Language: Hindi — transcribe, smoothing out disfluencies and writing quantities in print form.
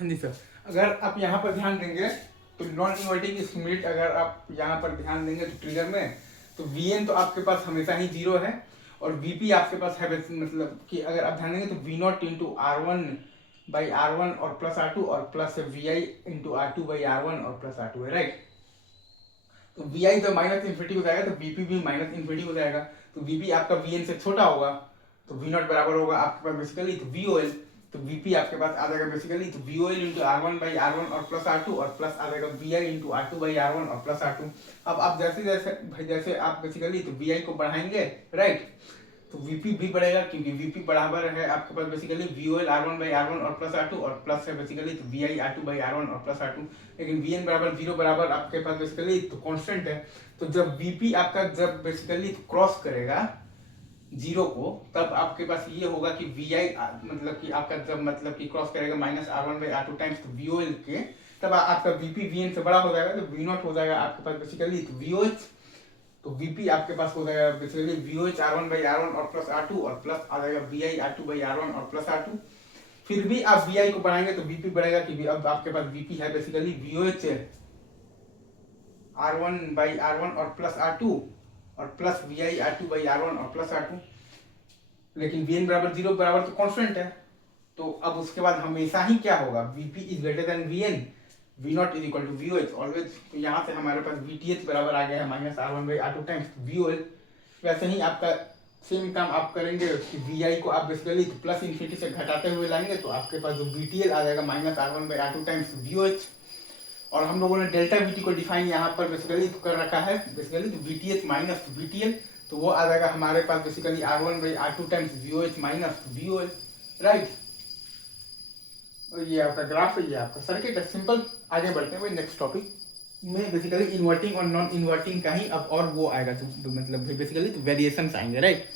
हाँ जी सर, अगर आप यहाँ पर ध्यान देंगे तो नॉन इन्वर्टिंग स्टिमुलेट अगर आप यहाँ पर ध्यान देंगे तो ट्रिगर में, तो Vn तो आपके पास हमेशा ही 0 है और Vp आपके पास है, मतलब कि अगर आप ध्यान देंगे तो V0 इंटू R1/R1 और प्लस R2 और प्लस Vi इंटू R2/R1 और प्लस R2 है, राइट। तो Vi तो माइनस इन्फिनिटी हो जाएगा तो Vp भी माइनस इन्फिनिटी हो जाएगा, तो Vp आपका Vn से छोटा होगा, तो V0 बराबर होगा आपके पास बेसिकली तो VOL, तो Vp आपके पास आ जाएगा बेसिकली तो VOL इंटू R1/R1 और प्लस R2 और प्लस आ जाएगा Vi इंटू R2/R1 और प्लस R2। अब आप जैसे जैसे जैसे आप बेसिकली तो Vi को बढ़ाएंगे, राइट, तो Vp भी बढ़ेगा क्योंकि Vp बराबर है आपके पास बेसिकली VOL R1/R1 और प्लस R2 और प्लस है बेसिकली तो Vi R2/R1 और प्लस R2, लेकिन Vn बराबर 0 बराबर आपके पास बेसिकली तो कांस्टेंट है। तो जब Vp आपका जब बेसिकली क्रॉस करेगा 0 को, तब आपके पास ये होगा कि Vi मतलब कि आपका जब मतलब कि क्रॉस करेगा -R1/R2 टाइम्स तो VOL के, तब आपका Vp Vn से बड़ा हो जाएगा तो V0 हो जाएगा आपके पास बेसिकली तो VOH, तो Vp आपके पास हो जाएगा बेसिकली VOH R1/R1 और प्लस R2 और प्लस आ जाएगा Vi R2/R1 और प्लस R2। फिर भी आप Vi को बढ़ाएंगे तो Vp बढ़ेगा क्योंकि अब आपके पास Vp है बेसिकली VOH R1/R1 और प्लस R2 और प्लस Vi R2/R1 और प्लस R2, लेकिन Vn बराबर 0 बराबर तो कांस्टेंट है। तो अब उसके बाद हमेशा ही क्या होगा, Vp is greater than Vn, V0 is equal to VOH always. तो यहाँ से हमारे पास VTH बराबर आ गया है -R1/R2 टाइम्स VOL। वैसे ही आपका सेम काम आप करेंगे कि Vi को आप बेसिकली प्लस इन्फिनिटी से घटाते हुए लाएंगे तो आपके पास जो VTL आ जाएगा -R1/R2 टाइम्स VOH। और हम लोगों ने डेल्टा VT को डिफाइन यहाँ पर बेसिकली कर रखा है बेसिकली तो VTH माइनस VTL, तो वो आ जाएगा हमारे पास basically R1/R2 times VOH minus VOL, right. और ये आपका ग्राफ है, ये आपका सर्किट है, सिंपल। आगे बढ़ते हैं भाई नेक्स्ट टॉपिक में, बेसिकली इन्वर्टिंग और नॉन इन्वर्टिंग का ही अब और वो आएगा तो मतलब बेसिकली तो वेरिएशंस आएंगे, राइट।